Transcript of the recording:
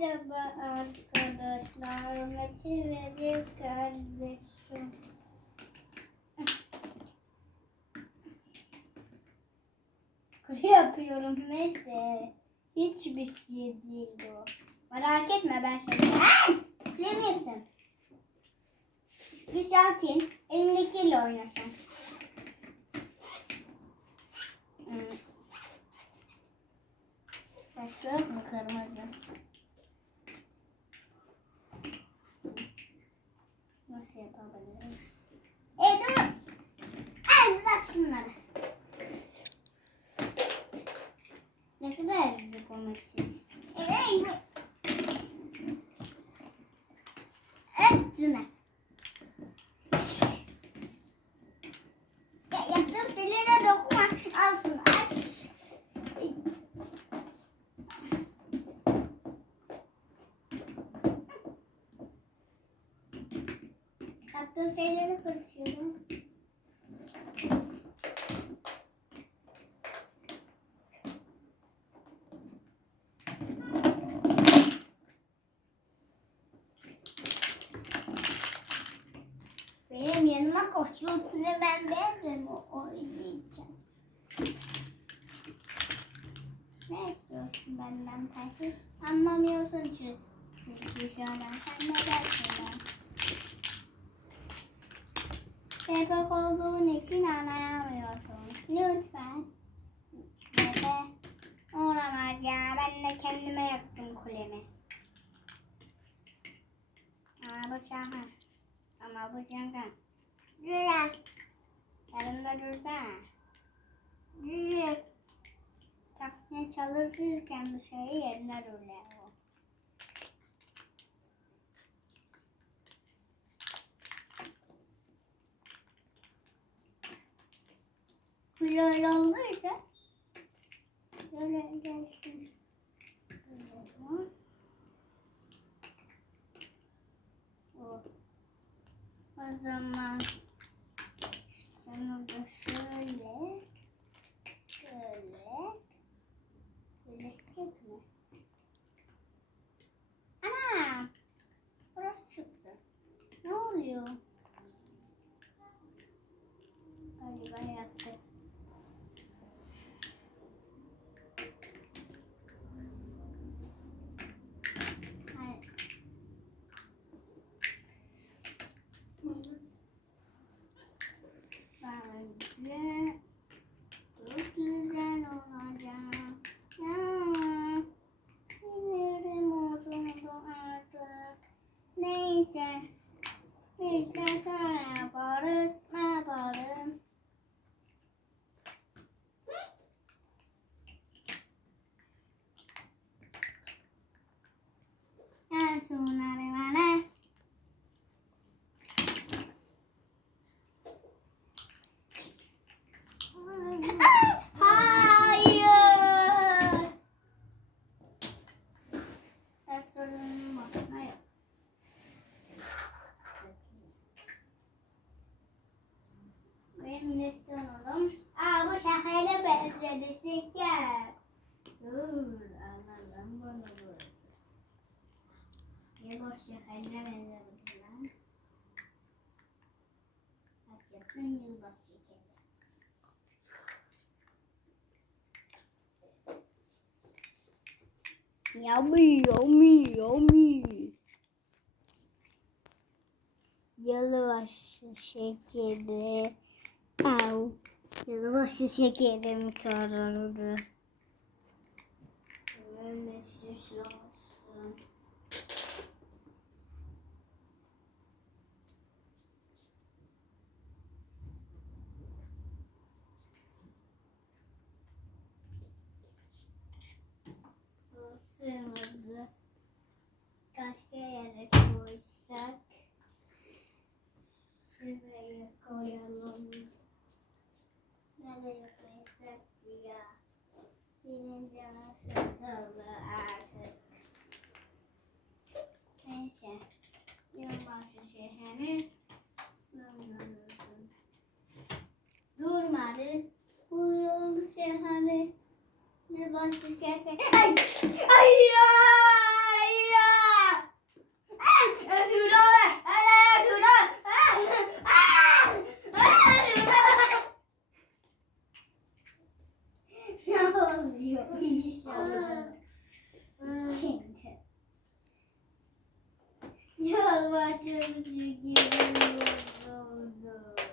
Merhaba arkadaşlar. Metin Dev kardeşim. Kuru yapıyorum Mete. Hiçbir şey değil bu. Merak etme ben seni. Film yaptım. Bir sakin. Elimdekiyle oynasın. Nasıl yapabiliriz? Ey dur! Ay bırak şunları. Ne kadar hızlı komiksin. Ey bu. Etme. Ya yaptığım şeylere dokunma. Al şunu aç. Yaptığım şeyleri karışıyorum. Benim yanıma koşuyorsun ve ben bendim o oynayacağım. Ne istiyorsun benden peki? Anlamıyorsun ki. Dışarıdan sen ne dersin ben? Bebek olduğun için anlayamıyorsun. Lütfen. Bebe. Olamaz ya. Ben de kendime yaktım kulemi. Ama bu şaka. Ama bu şaka. Güzel. Yanımda dursana. Güzel. Takmaya çalışırken dışarı yerine duruyor. Böyle olduysa böyle gelsin. Böyle. O. O zaman şunu da şöyle böyle birleşecek mi? Ana! Burası çıktı. Ne oluyor? Biz de sonra yaparız. Ne Benim restoranım. Aa bu şehre benzedi. Dur anladım bunu bu. Niye boş şehrine benzedi falan. Hakikaten yılbaşı şekeri. Yummy, yummy, yummy. Yılbaşı şekeri. Au. Yılbaşı şekerim kırıldı. Sığmadı. Başka yere koysak. Şuraya koyalım. Nereye koysak ya? Senin canın sıkıldı artık. Neyse. Yılbaşı şehri durmalısın. Durmadı. Bu yol şehri Yılbaşı şehri. Ay! Ay! Ay! Ya başım gibi oldu.